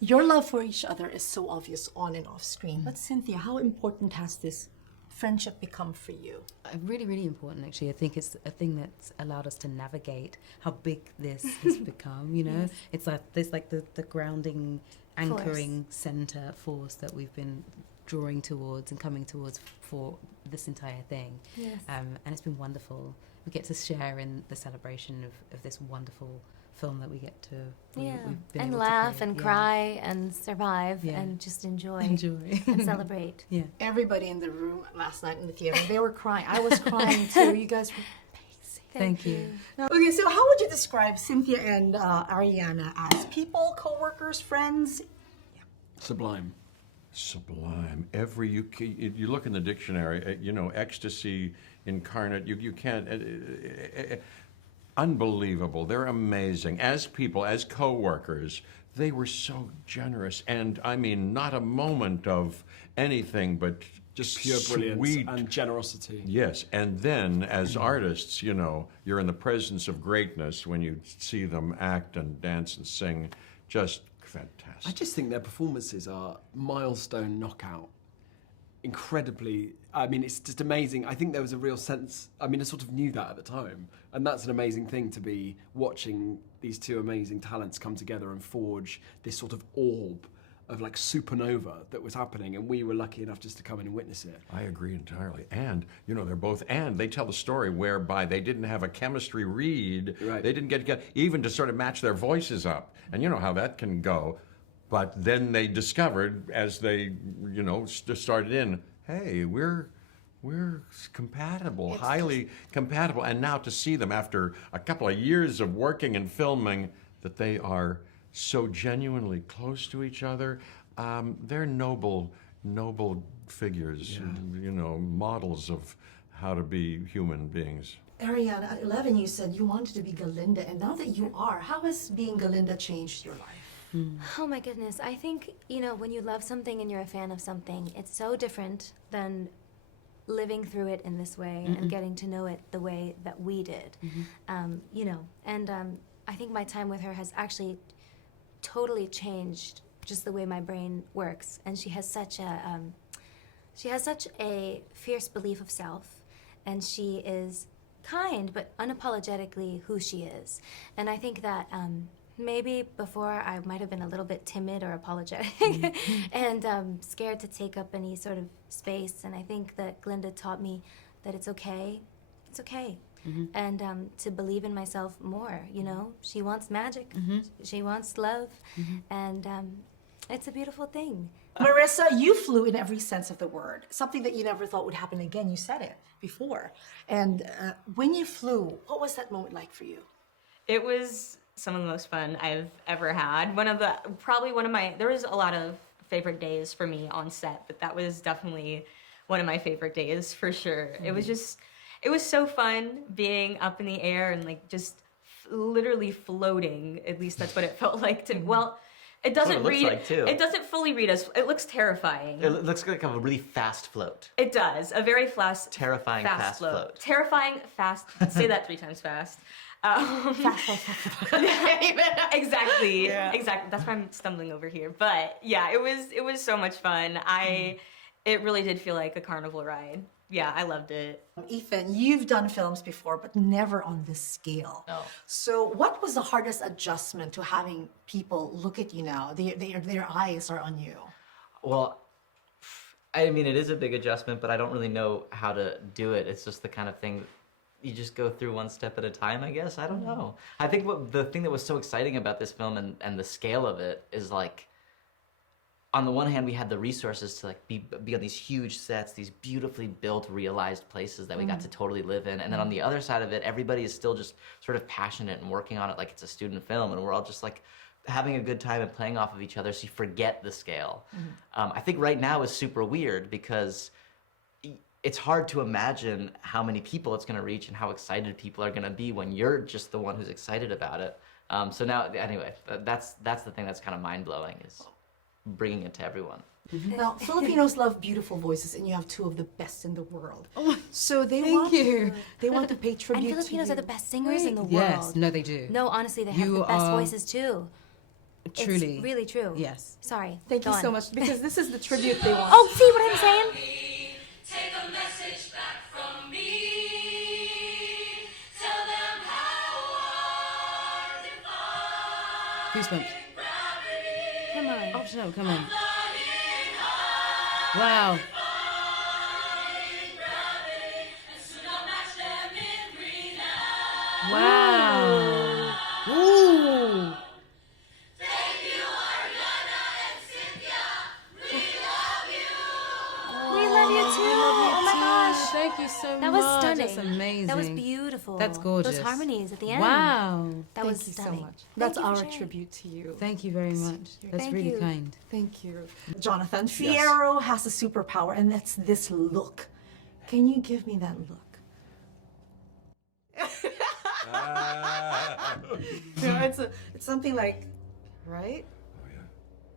Your love for each other is so obvious on and off screen. But Cynthia, how important has this friendship become for you? Really, really important, actually. I think it's a thing that's allowed us to navigate how big this has become, you know? Yes. It's like there's like the grounding, anchoring center force that we've been drawing towards and coming towards for this entire thing. Yes. And it's been wonderful. We get to share in the celebration of this wonderful film that we get to we've been and able laugh to create. and cry and survive and just enjoy and celebrate. Yeah. Everybody in the room last night in the theater, they were crying. I was crying too. You guys were amazing. Thank you. Okay, so how would you describe Cynthia and Ariana as people, co-workers, friends? Sublime. Sublime. You look in the dictionary, you know, ecstasy incarnate. You can't. Unbelievable. They're amazing. As people, as co-workers, they were so generous, and I mean, not a moment of anything but Just pure brilliance sweet and generosity. Yes, and then as artists, you know, you're in the presence of greatness when you see them act and dance and sing. Just fantastic. I just think their performances are milestone knockout. Incredibly, I mean, it's just amazing. I think there was a real sense, I mean, I sort of knew that at the time. And that's an amazing thing to be watching these two amazing talents come together and forge this sort of orb of like supernova that was happening. And we were lucky enough just to come in and witness it. I agree entirely. And, you know, they tell the story whereby they didn't have a chemistry read. Right. They didn't get even to sort of match their voices up. And you know how that can go. But then they discovered, as they, you know, started in, hey, we're compatible, highly compatible. And now to see them after a couple of years of working and filming, that they are so genuinely close to each other. They're noble figures, you know, models of how to be human beings. Ariana, at 11 you said you wanted to be Glenda, and now that you are, how has being Glenda changed your life? Oh my goodness. I think, you know, when you love something and you're a fan of something, it's so different than living through it in this way and getting to know it the way that we did. You know, and I think my time with her has actually totally changed just the way my brain works. And she has such a fierce belief of self, and she is kind but unapologetically who she is. And I think that maybe before I might have been a little bit timid or apologetic and scared to take up any sort of space. And I think that Glenda taught me that it's okay, and to believe in myself more, you know? She wants magic, she wants love, and it's a beautiful thing. Marissa, you flew in every sense of the word. Something that you never thought would happen again. You said it before. And when you flew, what was that moment like for you? It was some of the most fun I've ever had. There was a lot of favorite days for me on set, but that was definitely one of my favorite days for sure. It was so fun being up in the air and like just literally floating. At least that's what it felt like to me. Well, it doesn't it doesn't fully read us. It looks terrifying. It looks like a really fast float. It does. A very terrifying fast float. Terrifying fast. Say that 3 times fast. Exactly. Yeah. Exactly. That's why I'm stumbling over here. But yeah, it was so much fun. It really did feel like a carnival ride. Yeah, I loved it. Ethan, you've done films before, but never on this scale. No. So what was the hardest adjustment to having people look at you now? Their eyes are on you. Well, I mean, it is a big adjustment, but I don't really know how to do it. It's just the kind of thing you just go through one step at a time, I guess. I don't know. I think the thing that was so exciting about this film and the scale of it is like, on the one hand, we had the resources to like be on these huge sets, these beautifully built, realized places that we got to totally live in. And then on the other side of it, everybody is still just sort of passionate and working on it like it's a student film, and we're all just like having a good time and playing off of each other, so you forget the scale. I think right now is super weird because it's hard to imagine how many people it's going to reach and how excited people are going to be when you're just the one who's excited about it. So now, anyway, that's the thing that's kind of mind-blowing, is bringing it to everyone. Now, Filipinos love beautiful voices, and you have 2 of the best in the world. So they want to pay tribute And Filipinos to are you. the best singers in the world. Yes, no, they do. No, honestly, they have You the best are- voices too. Truly. It's really true. Yes. Sorry. Thank Go you on. so much, because this is the tribute they want. Oh, see what I'm saying? Take a message back from me. Tell them how art Goosebumps. Come on. Optional, come on. Wow. Wow. Ooh. Thank you, Ariana and Cynthia. We love you. We love you too. Oh my gosh. Thank you so much. That was stunning. That's amazing. That was beautiful. That's gorgeous. Those harmonies at the end. Wow. That Thank was you stunning. so much. That's you for our sharing. tribute to you. Thank you very much. That's Thank really you. kind. Thank you. Jonathan, Fierro has a superpower, and that's this look. Can you give me that look? It's something like, right?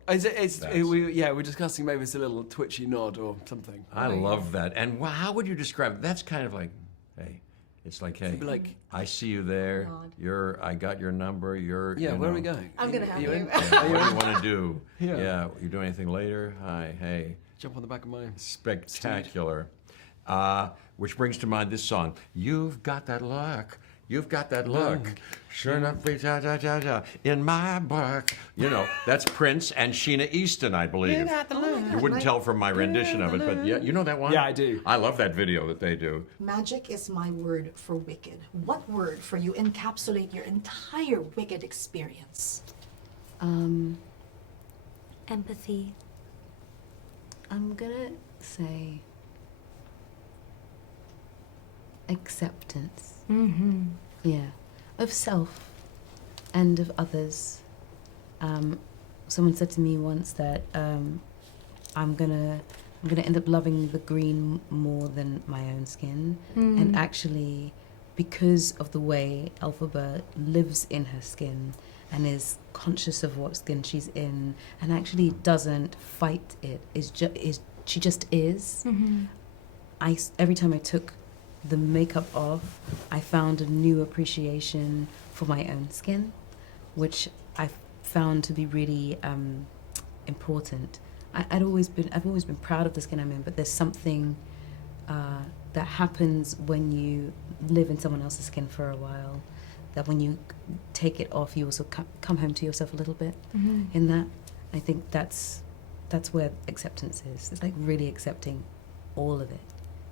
We're discussing maybe it's a little twitchy nod or something. I love that. And how would you describe it? That's kind of like, hey, it's like, hey, like- I see you there. Nod. I got your number. You're. Yeah, you where are know, we going? I'm gonna have you. in? Yeah, what do you want to do? Yeah. You do anything later? Hi, hey. Jump on the back of mine. Spectacular. Which brings to mind this song. You've got that look. You've got that look. Sure enough, in my book. You know, that's Prince and Sheena Easton, I believe. You got the look. You wouldn't tell from my rendition of it, but yeah, you know that one? Yeah, I do. I love that video that they do. Magic is my word for wicked. What word for you encapsulate your entire wicked experience? Empathy. I'm gonna say acceptance. Mm-hmm. Yeah, of self and of others. Someone said to me once that I'm gonna end up loving the green more than my own skin, and actually, because of the way Elphaba lives in her skin and is conscious of what skin she's in, and actually doesn't fight it, she just is. Every time I took the makeup off, I found a new appreciation for my own skin, which I found to be really important. I've always been proud of the skin I'm in, but there's something that happens when you live in someone else's skin for a while, that when you take it off, you also come home to yourself a little bit. In that, I think that's where acceptance is. It's like really accepting all of it,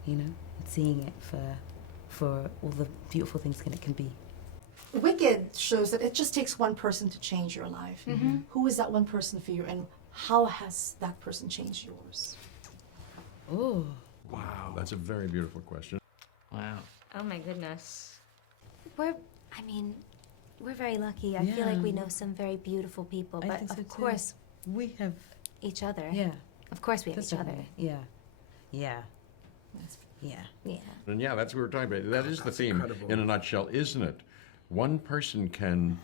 you know, and seeing it for all the beautiful things it can be. Wicked shows that it just takes one person to change your life. Who is that one person for you, and how has that person changed yours? Oh, Wow, that's a very beautiful question. Wow. Oh my goodness. We're very lucky. I feel like we Yeah. know some very beautiful people, I but think so of too. course, we have, each other. yeah, Of course, we have that's each other. definitely, yeah, yeah, yeah. Yeah. And yeah, that's what we're talking about. That is the theme incredible. in a nutshell, isn't it? One person can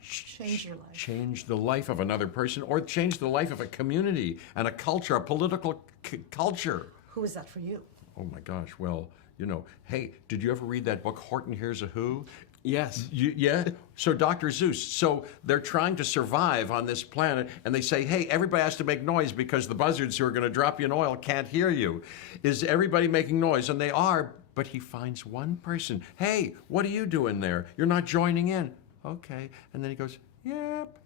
Change your life. change the life of another person or change the life of a community and a culture, a political culture. Who is that for you? Oh my gosh, well, you know, hey, did you ever read that book, Horton Hears a Who? Yes. Yeah. So Dr. Zeus. So they're trying to survive on this planet, and they say, hey, everybody has to make noise because the buzzards who are going to drop you in oil can't hear you. Is everybody making noise? And they are, but he finds one person. Hey, what are you doing there? You're not joining in. Okay. And then he goes, yep.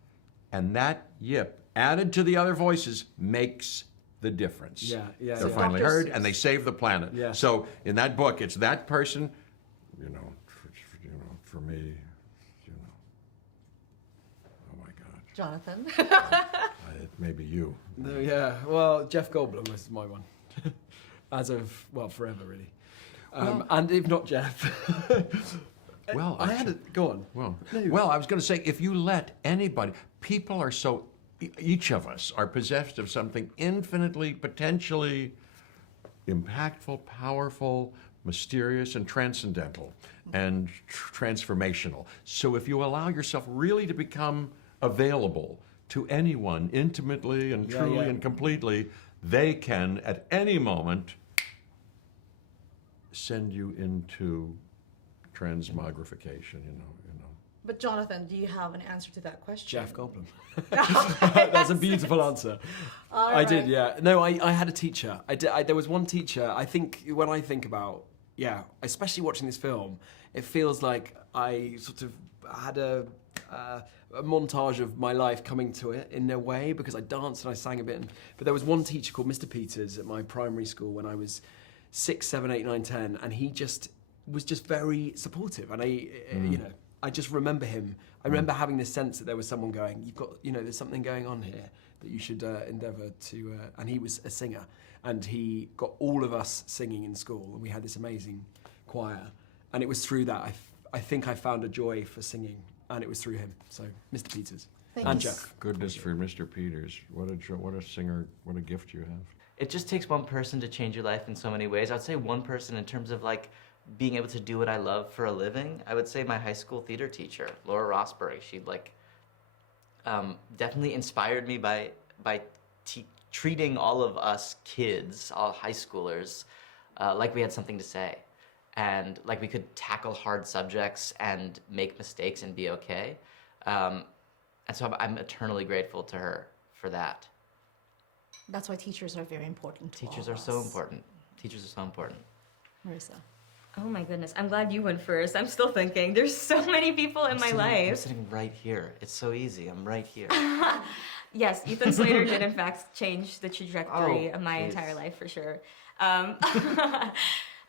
And that yip, added to the other voices, makes the difference. Yeah. They're So finally Dr. heard, Seuss. and they save the planet. Yeah. So in that book, it's that person, for me, oh my God, Jonathan. it may be you. No, yeah. Well, Jeff Goldblum is my one. As of, well, forever, really. And if not Jeff. Well, I had it. Go on. Well, I was going to say, if you let anybody, people are so, each of us are possessed of something infinitely, potentially impactful, powerful, mysterious, and transcendental, and transformational. So if you allow yourself really to become available to anyone intimately and truly and completely, they can, at any moment, send you into transmogrification, But Jonathan, do you have an answer to that question? Jeff Goldblum. That's a beautiful answer. I did, yeah. No, I had a teacher. There was one teacher. I think when I think about, especially watching this film, it feels like I sort of had a montage of my life coming to it in a way, because I danced and I sang a bit. But there was one teacher called Mr. Peters at my primary school when I was 6, 7, 8, 9, 10, and he just was just very supportive. And I just remember him. I remember having this sense that there was someone going, you've got, there's something going on here that you should endeavour to, and he was a singer, and he got all of us singing in school, and we had this amazing choir, and it was through that I think I found a joy for singing, and it was through him. So, Mr. Peters. And Jeff. Goodness for Mr. Peters. What a singer, what a gift you have. It just takes one person to change your life in so many ways. I'd say one person in terms of like being able to do what I love for a living. I would say my high school theater teacher, Laura Rosberg. She definitely inspired me by treating all of us kids, all high schoolers, like we had something to say, and like we could tackle hard subjects and make mistakes and be okay. And so I'm eternally grateful to her for that. That's why teachers are very important to Teachers all are of so us. important. Teachers are so important. Marissa. Oh my goodness, I'm glad you went first. I'm still thinking. There's so many people in my I'm life. sitting right here. It's so easy. I'm right here. Yes, Ethan Slater did in fact change the trajectory Oh, of my jeez. entire life for sure. But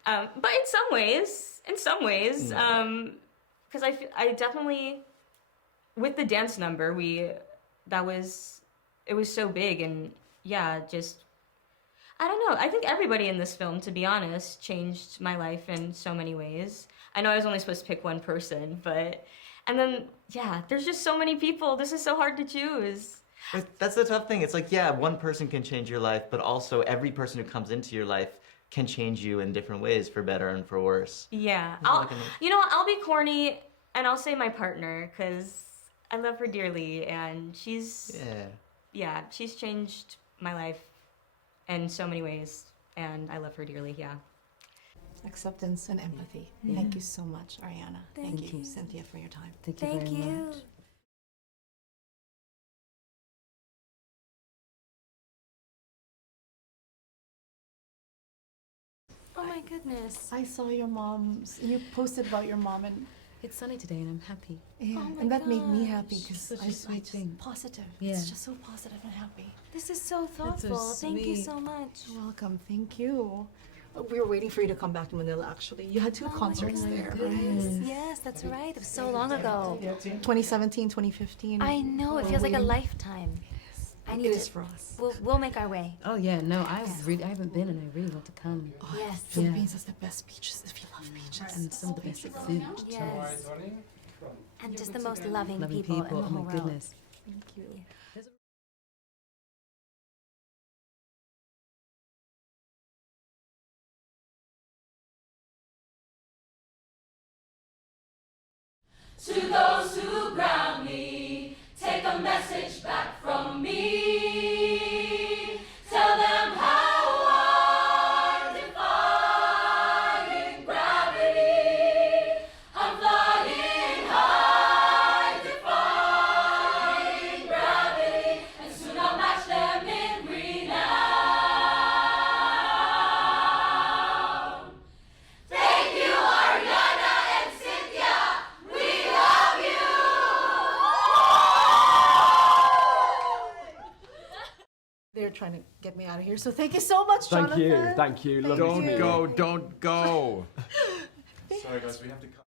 in some ways, because I definitely, with the dance number, it was so big, and just, I don't know. I think everybody in this film, to be honest, changed my life in so many ways. I know I was only supposed to pick one person, and then, there's just so many people. This is so hard to choose. That's the tough thing. It's like, one person can change your life, but also every person who comes into your life can change you in different ways, for better and for worse. Yeah. Like I'll be corny, and I'll say my partner, because I love her dearly, and she's changed my life in so many ways, and I love her dearly, Acceptance and empathy. Thank you so much, Ariana. Thank you, Cynthia, for your time. Thank you very much. Oh my goodness. I saw your mom's, you posted about your mom, and It's sunny today and I'm happy. my and that made me gosh. happy because Such a I sweet just thing. positive. Yeah. It's just so positive and happy. This is so That's so thoughtful. Thank you sweet. so much. You're welcome. Thank you. We were waiting for you to come back to Manila, actually. You had two concerts there, right? Yes, that's right. It was so long ago. 2017, 2015. I know. It feels like a lifetime. I It need is to. for us. We'll make our way. Oh yeah, no, I haven't been and I really want to come. Oh, Yes. Philippines has the best beaches if you love beaches. And some of the best food. Yes. And just the most loving, Loving people, people, in the oh whole my world. goodness. Thank you. To those who ground me, take a message back from me. Tell them how I'm defying gravity. I'm flying high, defying gravity, and soon I'll match them in renown. Thank you, Ariana and Cynthia. We love you. They're trying to get me out of here, so thank you so much, Jonathan. Thank you. Lovely to meet Don't you. go, don't go. Sorry guys, we have to cut.